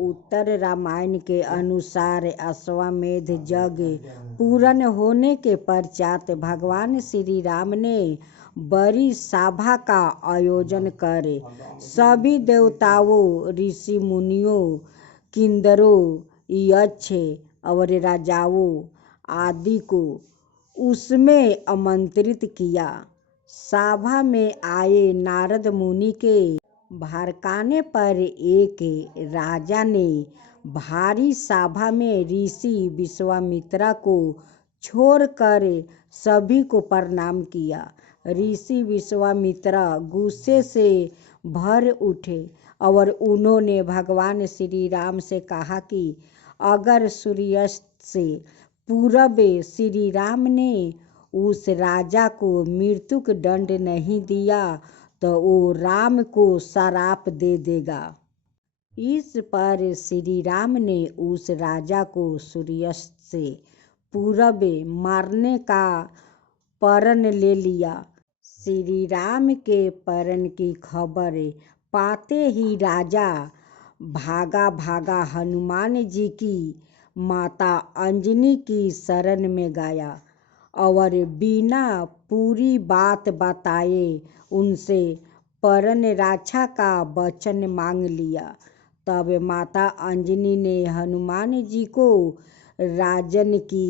उत्तर रामायण के अनुसार अश्वमेध यज्ञ पूर्ण होने के पश्चात भगवान श्री राम ने बड़ी सभा का आयोजन कर सभी देवताओं, ऋषि मुनियों, किन्नरों, यक्ष और राजाओं आदि को उसमें आमंत्रित किया। सभा में आए नारद मुनि के भड़काने पर एक राजा ने भारी सभा में ऋषि विश्वामित्र को छोड़कर सभी को प्रणाम किया। ऋषि विश्वामित्र गुस्से से भर उठे और उन्होंने भगवान श्री राम से कहा कि अगर सूर्यास्त से पूर्व श्री राम ने उस राजा को मृत्यु दंड नहीं दिया तो वो राम को श्राप दे देगा। इस पर श्री राम ने उस राजा को सूर्यास्त से पूर्व मारने का प्रण ले लिया। श्री राम के प्रण की खबर पाते ही राजा भागा भागा हनुमान जी की माता अंजनी की शरण में गया और बिना पूरी बात बताए उनसे प्रण रक्षा का वचन मांग लिया। तब माता अंजनी ने हनुमान जी को राजन की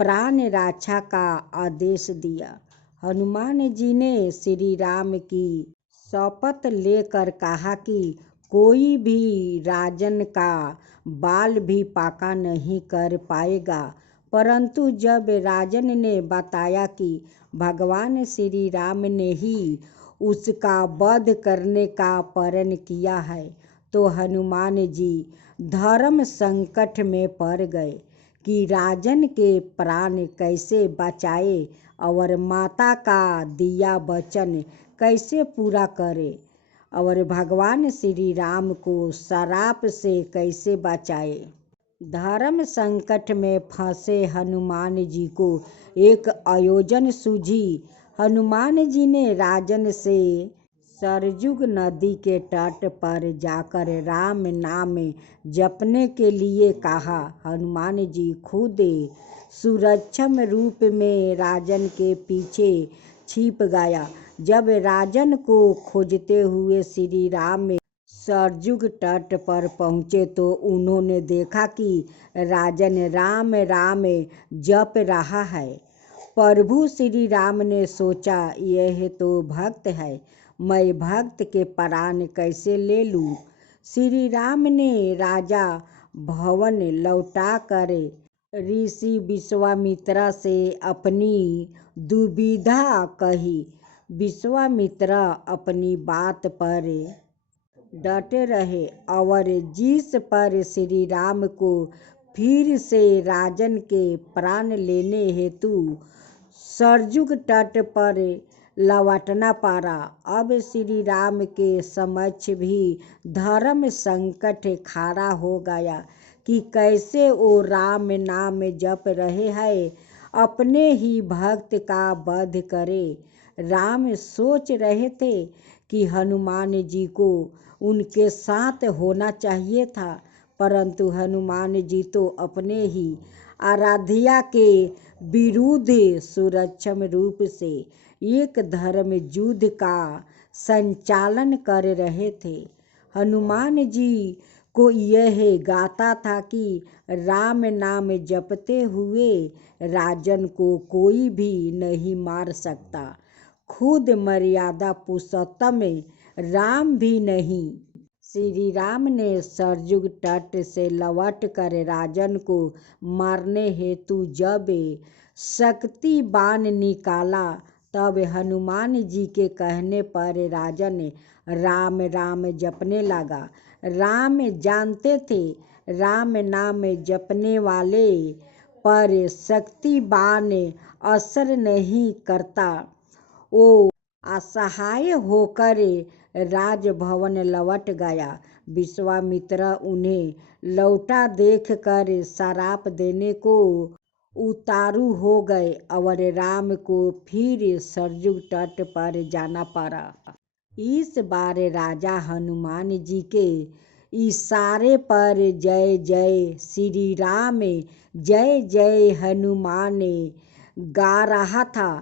प्राण रक्षा का आदेश दिया। हनुमान जी ने श्री राम की शपथ लेकर कहा कि कोई भी राजन का बाल भी पाका नहीं कर पाएगा। परंतु जब राजन ने बताया कि भगवान श्री राम ने ही उसका वध करने का प्रण किया है तो हनुमान जी धर्म संकट में पड़ गए कि राजन के प्राण कैसे बचाए और माता का दिया वचन कैसे पूरा करे और भगवान श्री राम को श्राप से कैसे बचाए। धर्म संकट में फंसे हनुमान जी को एक आयोजन सूझी। हनुमान जी ने राजन से सरयुग नदी के तट पर जाकर राम नाम जपने के लिए कहा। हनुमान जी खुद सूक्ष्म रूप में राजन के पीछे छिप गया। जब राजन को खोजते हुए श्री राम सरयुग तट पर पहुँचे तो उन्होंने देखा कि राजन राम राम जप रहा है। प्रभु श्री राम ने सोचा यह तो भक्त है, मैं भक्त के प्राण कैसे ले लूं। श्री राम ने राजा भवन लौटाकर ऋषि विश्वामित्र से अपनी दुविधा कही। विश्वामित्र अपनी बात पर डटे रहे और जिस पर श्री राम को फिर से राजन के प्राण लेने हेतु सरयुग तट पर लौटना पड़ा। अब श्री राम के समक्ष भी धर्म संकट खड़ा हो गया कि कैसे वो राम नाम जप रहे हैं, अपने ही भक्त का वध करे। राम सोच रहे थे कि हनुमान जी को उनके साथ होना चाहिए था, परंतु हनुमान जी तो अपने ही आराध्या के विरुद्ध सूक्ष्म रूप से एक धर्म युद्ध का संचालन कर रहे थे। हनुमान जी को यह गाता था कि राम नाम जपते हुए राजन को कोई भी नहीं मार सकता, खुद मर्यादा पुरुषोत्तम राम भी नहीं। श्री राम ने सरयुग तट से लौट कर राजन को मारने हेतु जब शक्ति बाण निकाला तब हनुमान जी के कहने पर राजन राम राम जपने लगा। राम जानते थे राम नाम जपने वाले पर शक्ति बाण असर नहीं करता। वो असहाय होकर राजभवन लौट गया। विश्वामित्र उन्हें लौटा देखकर श्राप देने को उतारू हो गए और राम को फिर सरयुग तट पर जाना पड़ा। इस बार राजा हनुमान जी के इशारे पर जय जय श्री राम, जय जय हनुमान गा रहा था।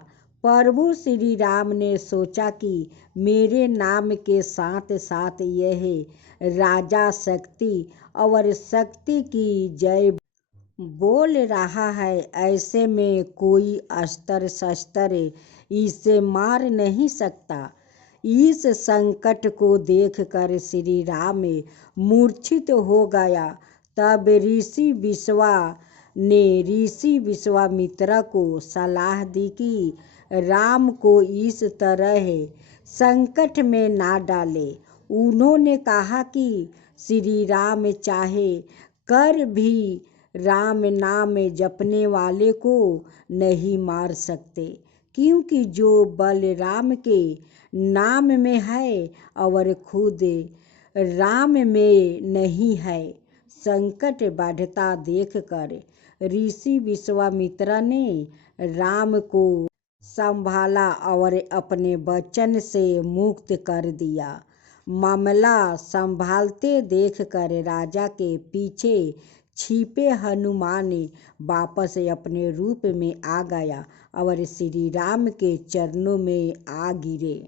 प्रभु श्री राम ने सोचा कि मेरे नाम के साथ साथ यह राजा शक्ति और शक्ति की जय बोल रहा है, ऐसे में कोई अस्त्र शस्त्र इसे मार नहीं सकता। इस संकट को देखकर श्री राम मूर्छित हो गया। तब ऋषि विश्वामित्र को सलाह दी कि राम को इस तरह संकट में ना डाले। उन्होंने कहा कि श्री राम चाहे कर भी राम नाम जपने वाले को नहीं मार सकते, क्योंकि जो बल राम के नाम में है और खुद राम में नहीं है। संकट बढ़ता देखकर ऋषि विश्वामित्र ने राम को संभाला और अपने वचन से मुक्त कर दिया। मामला संभालते देखकर राजा के पीछे छिपे हनुमान वापस अपने रूप में आ गया और श्री राम के चरणों में आ गिरे।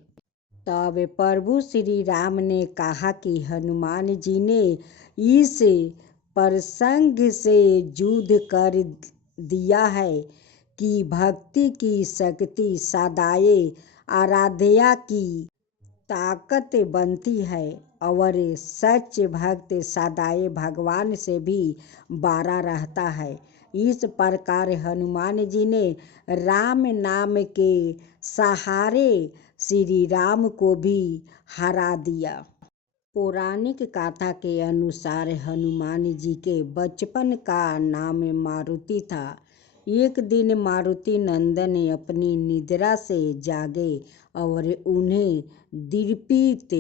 तब प्रभु श्री राम ने कहा कि हनुमान जी ने इस प्रसंग से युद्ध कर दिया है कि भक्ति की शक्ति सदाए आराध्या की ताकत बनती है और सच भक्त सदाए भगवान से भी बारा रहता है। इस प्रकार हनुमान जी ने राम नाम के सहारे श्री राम को भी हरा दिया। पौराणिक कथा के अनुसार हनुमान जी के बचपन का नाम मारुति था। एक दिन मारुति नंदन अपनी निद्रा से जागे और उन्हें दीर्घित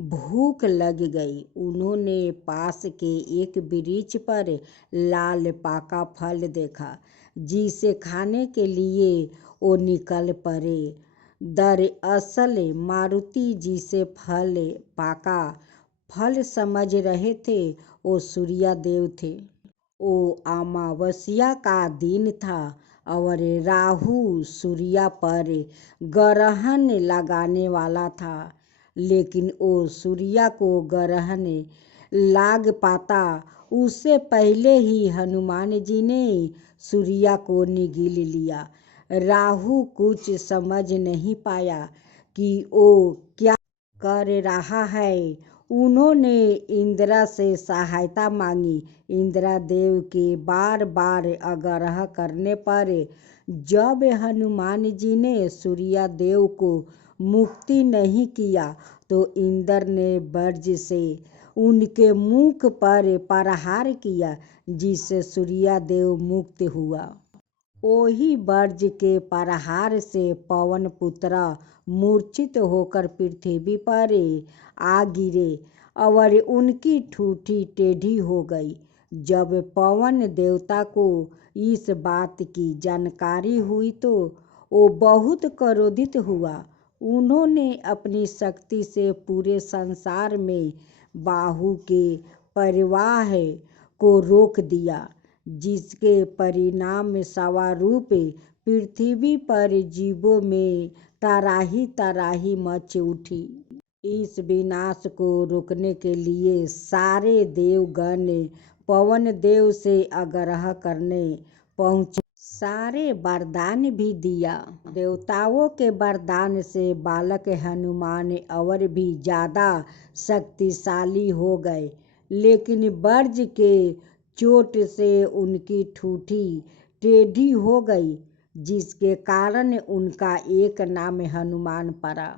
भूख लग गई। उन्होंने पास के एक वृक्ष पर लाल पाका फल देखा, जिसे खाने के लिए वो निकल पड़े। दरअसल मारुति जिसे पाका फल समझ रहे थे वो सूर्य देव थे। वो अमावस्या का दिन था और राहु सूर्य पर ग्रहण लगाने वाला था, लेकिन वो सूर्य को ग्रहण लाग पाता उससे पहले ही हनुमान जी ने सूर्य को निगल लिया। राहु कुछ समझ नहीं पाया कि वो क्या कर रहा है। उन्होंने इंद्र से सहायता मांगी। इंद्र देव के बार बार आग्रह करने पर जब हनुमान जी ने सूर्य देव को मुक्ति नहीं किया तो इंद्र ने वज्र से उनके मुख पर प्रहार किया, जिससे सूर्य देव मुक्त हुआ। वही वज्र के प्रहार से पवन पुत्र मूर्छित होकर पृथ्वी पर आ गिरे और उनकी ठूठी टेढ़ी हो गई। जब पवन देवता को इस बात की जानकारी हुई तो वो बहुत क्रोधित हुआ। उन्होंने अपनी शक्ति से पूरे संसार में वायु के प्रवाह को रोक दिया, जिसके परिणाम स्वरूप पृथ्वी पर जीवों में तराही तराही मच उठी। इस विनाश को रोकने के लिए सारे देवगण पवन देव से आग्रह करने पहुंचे। सारे वरदान भी दिया। देवताओं के वरदान से बालक हनुमान और भी ज्यादा शक्तिशाली हो गए, लेकिन वज्र के चोट से उनकी ठूठी टेढ़ी हो गई, जिसके कारण उनका एक नाम हनुमान पड़ा।